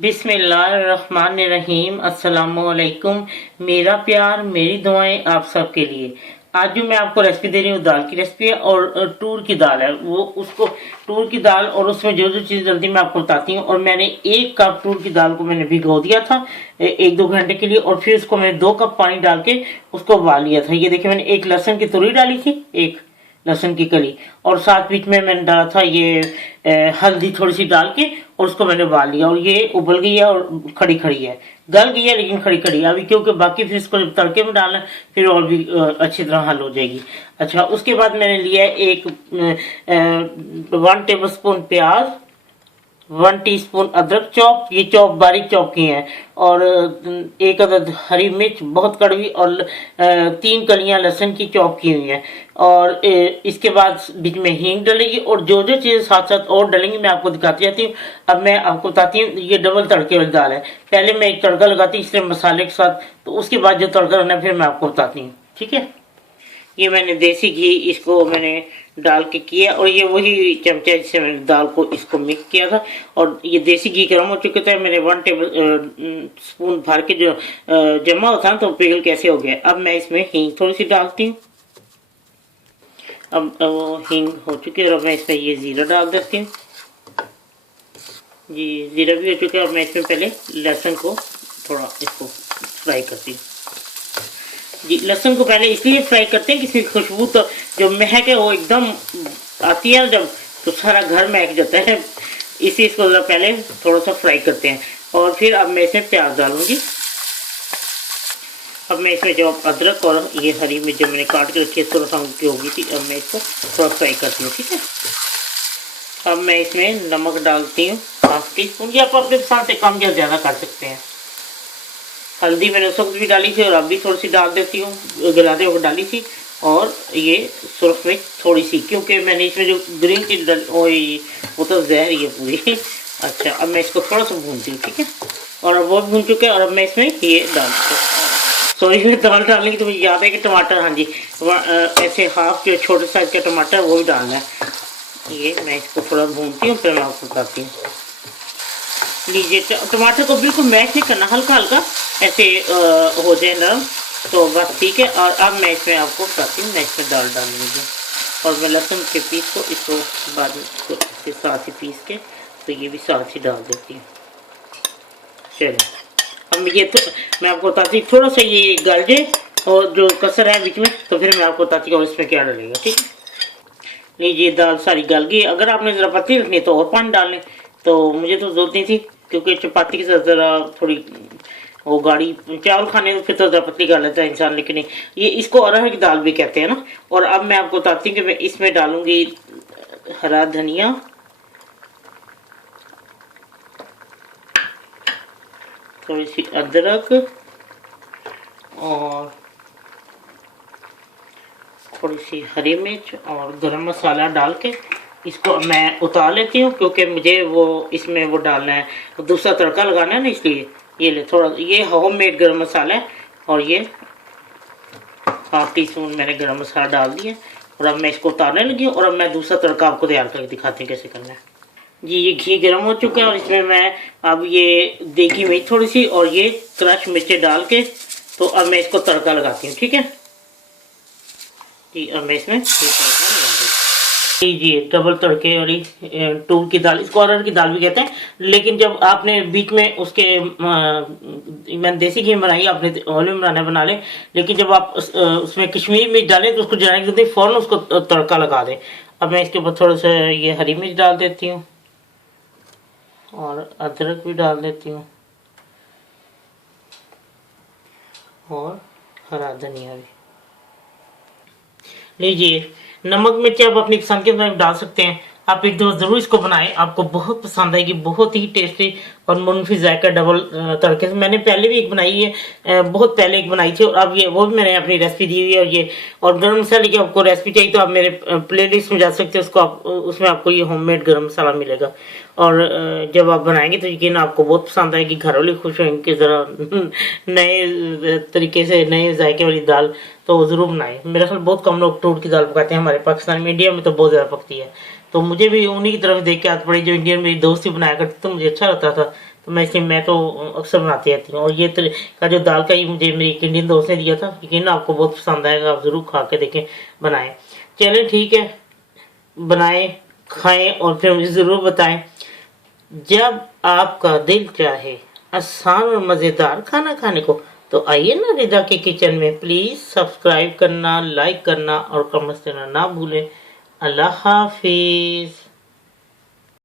बिस्मिल्लाहिर्रहमानिर्रहीम। अस्सलामुअलैकुम। मेरा प्यार मेरी दुआएं आप सबके लिए। आज जो मैं आपको रेसिपी दे रही हूँ दाल की रेसिपी है और टूर की दाल है। वो उसको टूर की दाल और उसमें जो जो चीज़ डलती है मैं आपको बताती हूँ। और मैंने 1 कप टूर की दाल को मैंने भिगो दिया था 1-2 घंटे के लिए, और फिर उसको मैंने 2 कप पानी डाल के उसको उबाल लिया था। ये देखिए मैंने 1 लहसुन की तुरी डाली थी, 1 लहसुन की कली, और साथ बीच में मैंने डाला था ये हल्दी थोड़ी सी डाल के, और उसको मैंने उबाल लिया। और ये उबल गई है और खड़ी खड़ी है, गल गई है लेकिन खड़ी खड़ी है अभी, क्योंकि बाकी फिर इसको जब तड़के में डालना फिर और भी अच्छी तरह हल हो जाएगी। अच्छा, उसके बाद मैंने लिया एक 1 टेबल स्पून प्याज, 1 टीस्पून अदरक चॉप, ये चॉप बारीक चॉप की है, और 1 अदद हरी मिर्च बहुत कड़वी, और 3 कलियां लहसुन की चॉप की हुई है। और इसके बाद बीच में हींग डलेगी, और जो जो चीज़ें साथ साथ और डलेंगी मैं आपको दिखाती जाती हूँ। अब मैं आपको बताती हूँ, ये डबल तड़के वाली दाल है। पहले मैं एक तड़का लगाती हूँ इसलिए मसाले के साथ, तो उसके बाद जो तड़का लगना है फिर मैं आपको बताती हूँ, ठीक है। ये मैंने देसी घी इसको मैंने डाल के किया, और ये वही चमचा जिससे मैंने दाल को इसको मिक्स किया था। और ये देसी घी गर्म हो चुके थे, मैंने 1 टेबल स्पून भर के जो जमा होता है तो पिघल कैसे हो गया। अब मैं इसमें हींग थोड़ी सी डालती हूँ। अब वो हींग हो चुकी है, और मैं इसमें ये जीरा डाल देती हूँ। जी जीरा भी हो चुका है, और मैं इसमें पहले लहसुन को थोड़ा इसको फ्राई करती हूँ। जी लहसुन को पहले इसलिए फ्राई करते हैं कि इसकी खुशबू तो जो महक है वो एकदम आती है जब, तो सारा घर महक जाता है, इसी इसको पहले थोड़ा सा फ्राई करते हैं। और फिर अब मैं इसमें प्याज डालूंगी। अब मैं इसमें जो अदरक और ये हरी मिर्च जो मैंने काट के रखी है थोड़ा सा उनकी होगी थी, अब मैं इसको थोड़ा फ्राई करती हूँ, ठीक है। अब मैं इसमें नमक डालती हूँ 1/2 टीस्पून, या आप अपने पसंद से कम या ज़्यादा कर सकते हैं। हल्दी मैंने उस वक्त भी डाली थी और अब भी थोड़ी सी डाल देती हूँ, गलाते हुए डाली थी। और ये सुरख मिर्च थोड़ी सी, क्योंकि मैंने इसमें जो ग्रीन चीज डाली वो तो जहर ही है पूरी। अच्छा, अब मैं इसको थोड़ा सा भूनती हूँ, ठीक है। और अब वो भून चुके हैं, और अब मैं इसमें ये डालती हूँ। सॉरी, मैं दाल डालने की तो मुझे याद है कि टमाटर, हाँ जी, ऐसे हाफ जो छोटे साइज का टमाटर वो भी डालना है। ये मैं इसको थोड़ा भूनती हूँ, फिर मैं आपको बताती हूँ। लीजिए, टमाटर को बिल्कुल मैश नहीं करना, हल्का हल्का ऐसे हो जाए नरम, तो बस ठीक है। और अब मैं इसमें आपको बताती हूँ, मैं इसमें दाल डालूंगी, और मैं लहसुन के पीस को इसको बाद में इसके साथ ही पीस के, तो ये भी साथ ही डाल देती हूँ। चलो, अब ये तो मैं आपको बताती हूँ, थोड़ा सा ये गल जाए और जो कसर है बीच में, तो फिर मैं आपको बताती हूँ इसमें क्या डालेगा, ठीक है। लीजिए, दाल सारी गल गई। अगर आपने ज़रा पतली रखनी है तो और पानी डाल लें, तो मुझे तो जरूरत नहीं थी, क्योंकि चपाती के साथ ज़रा थोड़ी वो गाढ़ी चावल खाने में फिर तो ज़रा पतली कर लेता है इंसान, लेकिन नहीं, ये इसको अरहर की दाल भी कहते हैं ना। और अब मैं आपको बताती हूँ कि मैं इसमें डालूंगी हरा धनिया, थोड़ी सी अदरक, और थोड़ी सी हरी मिर्च, और गरम मसाला डाल के इसको मैं उतार लेती हूँ, क्योंकि मुझे वो इसमें वो डालना है, दूसरा तड़का लगाना है ना, इसलिए। ये ले थोड़ा, ये होममेड गरम मसाला है, और ये 1/2 टीस्पून मैंने गरम मसाला डाल दिया। और अब मैं इसको उतारने लगी हूँ, और अब मैं दूसरा तड़का आपको तैयार करके दिखाती हूँ कैसे करना है। जी, ये घी गर्म हो चुका है, और इसमें मैं अब ये देगी मिर्च थोड़ी सी और ये क्रश मिर्चें डाल के, तो अब मैं इसको तड़का लगाती हूँ, ठीक है जी। अब मैं इसमें जी डबल तड़के वाली टूर की दाल, इसको अरहर की दाल भी कहते हैं, लेकिन जब आपने बीच में उसके मैंने देसी घी में बनाई, आपने ऑयल में बनाना बना ले, लेकिन जब आप उसमें कश्मीरी मिर्च डालें तो उसको जलाने की जल्दी फ़ौरन उसको तड़का लगा दें। अब मैं इसके ऊपर थोड़ा सा ये हरी मिर्च डाल देती हूँ, और अदरक भी डाल देती हूँ, और हरा धनिया भी। लीजिए, नमक मिर्च आप अपनी पसंद के अंदर डाल सकते हैं। आप एक दो ज़रूर इसको बनाएं, आपको बहुत पसंद आएगी, बहुत ही टेस्टी और मुनफी जायका डबल तड़के से। मैंने पहले भी एक बनाई है, बहुत पहले एक बनाई थी, और अब ये वो भी मैंने अपनी रेसिपी दी हुई है। और ये और गरम मसाले की आपको रेसिपी चाहिए तो आप मेरे प्लेलिस्ट में जा सकते हैं, उसको आप उसमें आपको ये होममेड गरम मसाला मिलेगा। और जब आप बनाएंगे तो यकीन आपको बहुत पसंद आएगी, घर वाले खुश होंगे कि ज़रा नए तरीके से नए जायके वाली दाल तो ज़रूर बनाएं। मेरा ख्याल बहुत कम लोग टूट की दाल पकाते हैं हमारे पाकिस्तान में, इंडिया में तो बहुत ज़्यादा पकती है। तो मुझे भी उन्हीं की तरफ देख के आदत पड़ी, जो इंडियन मेरी दोस्त ही बनाया करती तो मुझे अच्छा लगता था। तो मैं तो अक्सर बनाती रहती हूँ। और ये का जो दाल का ही मुझे मेरी एक इंडियन दोस्त ने दिया था, यकीन आपको बहुत पसंद आएगा, आप ज़रूर खा के देखें, बनाएं। चलें ठीक है, बनाएं, खाएं और फिर मुझे ज़रूर बताएं। जब आपका दिल चाहे आसान और मज़ेदार खाना खाने को, तो आइए ना रिदा के किचन में। प्लीज़ सब्सक्राइब करना, लाइक करना और कमेंट्स देना ना भूलें। अल्लाह हाफिज़।